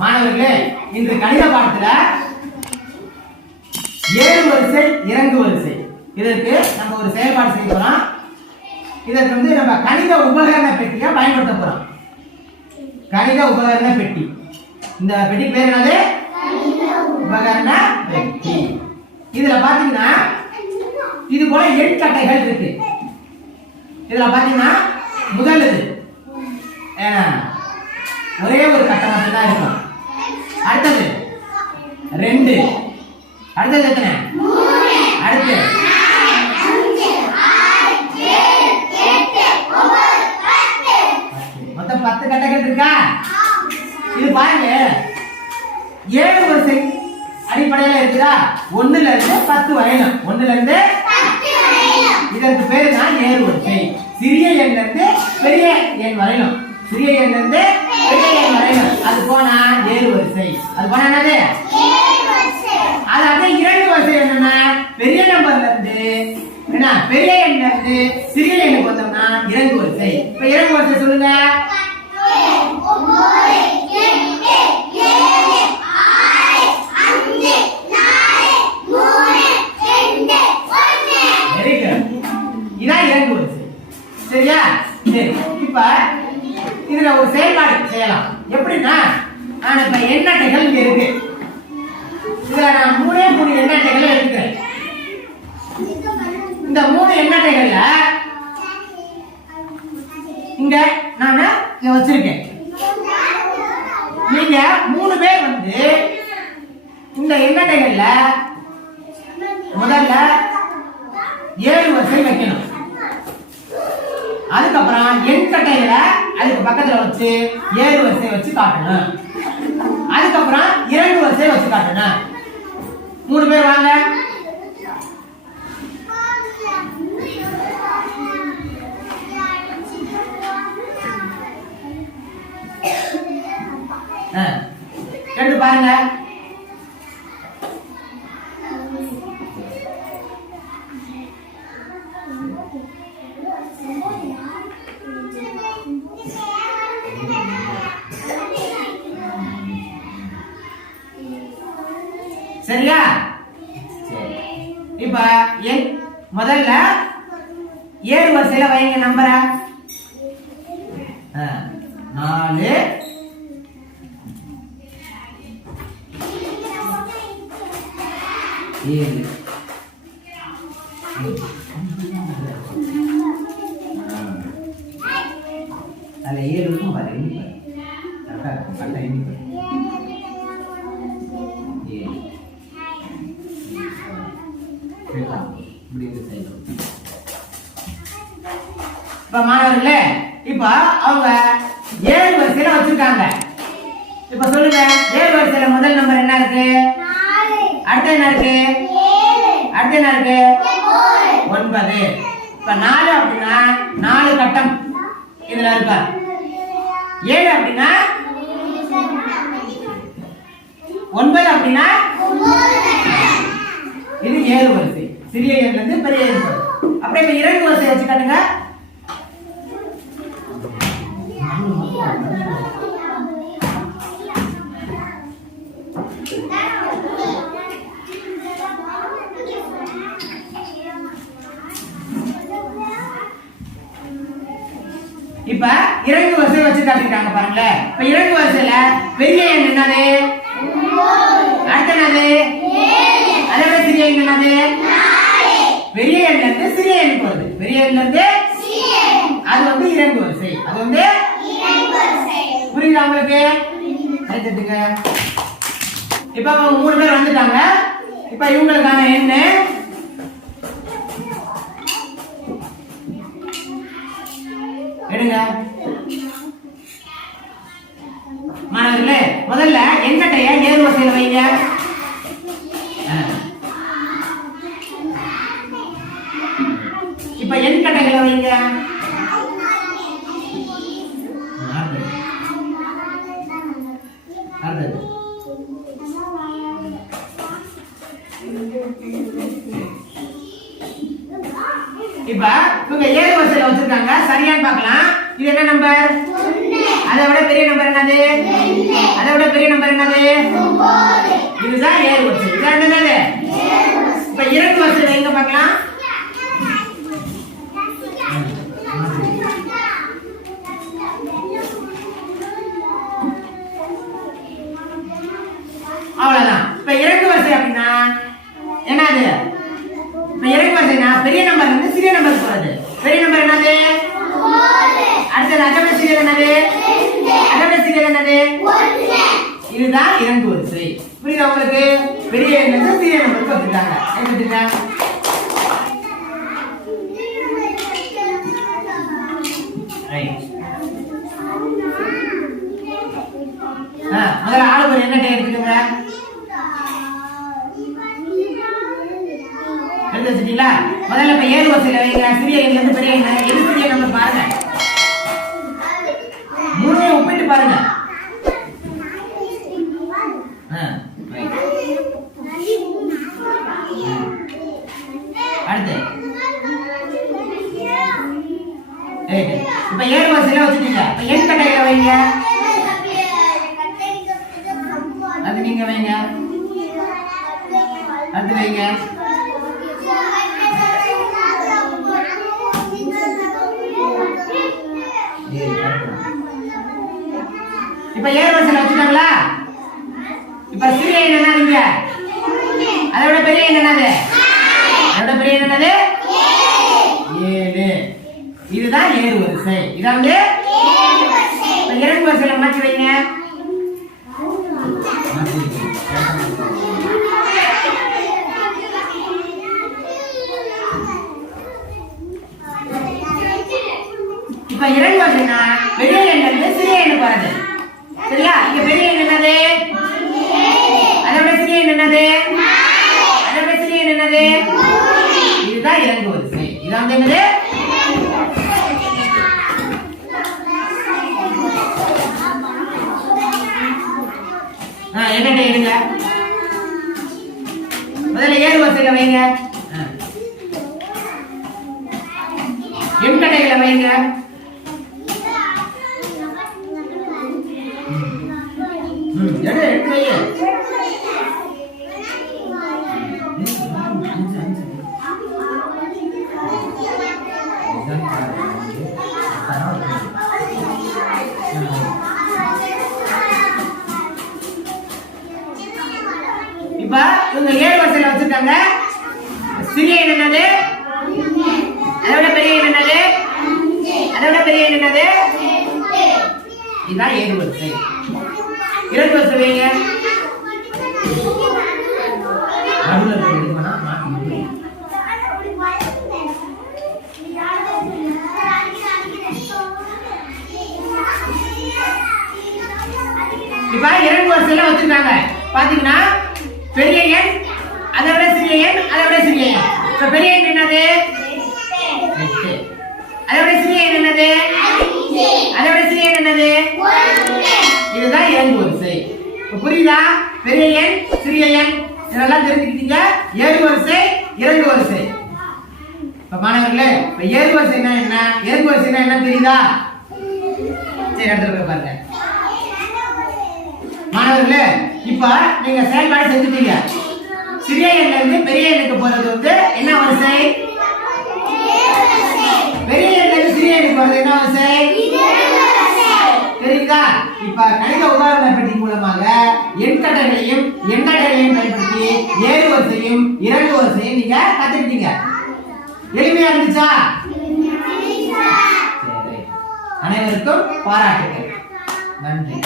மாணவர்களே, இன்று கணித பாடத்துல ஏறு வரிசை இறங்கு வரிசை இதற்கு நம்ம ஒரு செயல்பாடு செய்ய போறோம். இதற்கு வந்து நம்ம கணித உபகரண பெட்டியை பயன்படுத்த போறோம். கணித உபகரண பெட்டி. இந்த பெட்டி பேர் என்னது? உபகரண பெட்டி. இதுல பாத்தீங்கன்னா இது போல எண் கட்டைகள் இருக்கு. இதுல பாத்தீங்கன்னா முதல் இது ஒரே ஒரு கட்டை மட்டும் தான் இருக்கும். அடுத்தது 2, அடுத்தது எத்தனை? அடுத்து 10 கட்டைகள் இருக்கா? இது பாருங்க, 7 வரிசை அடிப்படையில இருக்குதா? 1ல இருந்து 10 வரையிலும். 1ல இருந்து 10 வரையிலும். இதற்கு பேரு தான் ஏறு வரிசை. சிறிய எண்ணிலிருந்து பெரிய எண் வரையிலும். சிறிய எண்ணிலிருந்து பெரிய எண் வரையிலும். அது போனா ஏறு வரிசை. அது போனா என்னது? ஏறு வரிசை. அது அப்படியே இறங்கு வரிசை என்னன்னா பெரிய நம்பர்ல இருந்து என்ன பெரிய எண்ணில இருந்து சிறிய எண்ணுக்கு வந்தோம்னா இறங்கு வரிசை. இப்ப இறங்கு வரிசை சொல்லுங்க. இதான் இறங்கு வரிசை. சரியா? சரி, இப்ப இதுல ஒரு செயல்பாடு செய்யலாம். எப்படின்னா, நான் இப்ப எண்ணட்டைகள் இங்க இருக்கு. இதுல நான் 3 எண்ணட்டைகளை எடுக்கிறேன். இந்த 3 எண்ணட்டைகள்ல இங்க நான் இங்க வச்சிருக்கேன். நீங்க 3 பேர் வந்து இந்த எண்ணட்டைகள்ல முதல்ல 7 வரிசை வைக்கணும். அதுக்கப்புறம் எண் கட்டைகளை அதுக்கு பக்கத்துல வச்சு 7 வரிசை வச்சு காட்டணும். அதுக்கப்புறம் இறங்கு வரிசை வச்சு காட்டணும். 3 பேர் வாங்க. எடுத்து பாருங்க. சரியா? இப்ப முதல்ல 7 வரிசையில வைங்க நம்பரை. 4 7 அதுல 7 இருக்கும் பாரு. கரெக்டா இருக்கும். கரெக்டா எண்ணி பாரு. 7 இப்ப மாணவர்களே, இப்ப அவங்க 7 வரிசையில வச்சிருக்காங்க. இப்ப சொல்லுங்க, 7 வரிசையில முதல் நம்பர் என்ன இருக்கு? 4. அடுத்து என்ன இருக்கு? 7. அடுத்து என்ன இருக்கு? 9. இப்ப 4 அப்படின்னா 4 கட்டம் இதுல இருக்கா? 7 அப்படின்னா 9 அப்படின்னா இது ஏறு வரிசை. சிறிய எண்ணில இருந்து பெரிய எண். அப்படியே இப்ப இறங்கு வரிசை வச்சு காட்டுங்க. இப்ப இறங்கு வரிசை வச்சு காட்டிட்டாங்க பாருங்களேன். இப்ப இறங்கு வரிசையில பெரிய எண் என்னது? 9. அடுத்து என்னது? 7. அதை விட சிறிய எண் என்னது? 4. பெரிய எண்ணில இருந்து சிறிய எண்ணுக்கு வருது. பெரிய எண்ணில இருந்து சிறிய எண். அது வந்து இறங்கு வரிசை. அது வந்து இறங்கு வரிசை. புரியுதா உங்களுக்கு? அடுத்துங்க. இப்ப 3 பேர் வந்துட்டாங்க. இப்ப இவங்களுக்கான எண்ணு எடுங்க. மாணவர்களே, முதல்ல எண்ணட்டைய ஏறு வரிசையில வைங்க. இப்ப எண் கட்டைகளை வைங்க. இப்ப இவங்க ஏறு வரிசையில வச்சிருக்காங்க. சரியான்னு பார்க்கலாம். இது என்ன நம்பர்? 1. அதை விட பெரிய நம்பர் என்னது? 2. அதை அதோட பெரிய நம்பர் என்னது? 9. இதுதான் ஏறு வரிசை. இதான் என்னது? இப்ப இறங்கு வரிசையில எங்க பார்க்கலாம்? அவ்வளவுதான். இப்ப இறங்கு வரிசை அப்படின்னா என்னது? இப்ப இறங்கு வரிசைனா பெரிய நம்பர்ல இருந்து சிறிய நம்பர் போறது. பெரிய நம்பர் என்னது? 9. அடுத்து அதோட சிறியது என்னது? 2. அதோட சிறியது என்னது? 1. இதுதான் இறங்கு வரிசை. புரியுதா உங்களுக்கு? பெரிய எண்ல இருந்து சிறிய நம்பருக்கு வந்துட்டாங்க. என்ன ரைட். முதல்ல ஆளுக்கு என்ன டே எடுத்துக்கோங்க. எடுத்து வச்சிட்டீங்களா? முதல்ல இப்ப ஏறு வரிசையில வைங்க. சிறிய எண்ல இருந்து பெரிய எண் எது சிறிய நம்பர் பாருங்க. மூணையும் ஒப்பிட்டு பாருங்க. அடுத்து இப்ப ஏறு வரிசையில வச்சிட்டீங்க. இப்ப எண் கட்டையில வைங்க. அது நீங்க வைங்க. அடுத்து வைங்க. இப்ப ஏறு வரிசையில வச்சிட்டாங்களா? இப்ப சிறிய எண் என்னதுங்க? அதோட பெரிய எண் என்னது? அதோட பெரிய எண் என்னது? 7. இதுதான் ஏறு வரிசை. இதான் வந்து இறங்கு வரிசையில மாற்றி வைங்க. இப்ப இறங்கு வரிசைனா பெரிய எண்ல இருந்து சிறிய எண் போறது. சரியா? இங்க பெரிய எண் என்னது? அதோட சிறிய எண் என்னது? அதோட சிறிய எண் என்னது? இதுதான் இறங்கு வரிசை. இதான் வந்து என்னது? என்ன எடுங்க. முதல்ல ஏறு வரிசையில வைங்க. எண் கட்டையில வைங்க. இப்ப இவங்க ஏழு வரிசையில வச்சிருக்காங்க. சிறிய எண் என்னது? அதோட பெரிய எண் என்னது? அதோட பெரிய எண் என்னது? இதுதான் ஏழு வரிசை. இரண்டு வரிசை வைங்க. இப்ப இரண்டு வரிசையில வச்சிருக்காங்க. பாத்தீங்கன்னா பெரிய எண், அதை விட சிறிய எண், அதை விட சிறிய எண். இப்ப பெரிய எண் என்னது? 8. அதை விட சிறிய எண் என்னது? 5. அதை விட சிறிய எண் என்னது? 1. இதுதான் இரண்டு வரிசை. புரியுதா? பெரிய எண், சிறிய எண் இதெல்லாம் தெரிஞ்சுக்கிட்டீங்க. ஏழு வரிசை, இரண்டு வரிசை. இப்ப மாணவர்களே, இப்ப ஏழு வரிசைனா என்ன, இரண்டு வரிசைனா என்ன தெரியுதா? சரி, அடுத்த போய் பாருங்க. மாணவர்களே, இப்ப நீங்க செயல்பாடு செஞ்சுட்டீங்க. சிறிய எண்ல இருந்து பெரிய எண்ணுக்கு போறது வந்து என்ன வரிசை? பெரிய எண்ல இருந்து சிறிய எண்ணுக்கு போறது என்ன வரிசை? தெரியுதா? இப்ப கணித உதாரண பெட்டி மூலமாக எண்கட்டைகளையும் எண்ணடைகளையும் பயன்படுத்தி ஏழு வரிசையும் இரண்டு வரிசையும் நீங்க கத்துக்கிட்டீங்க. எளிமையா இருந்துச்சா? அனைவருக்கும் பாராட்டுகள். நன்றி.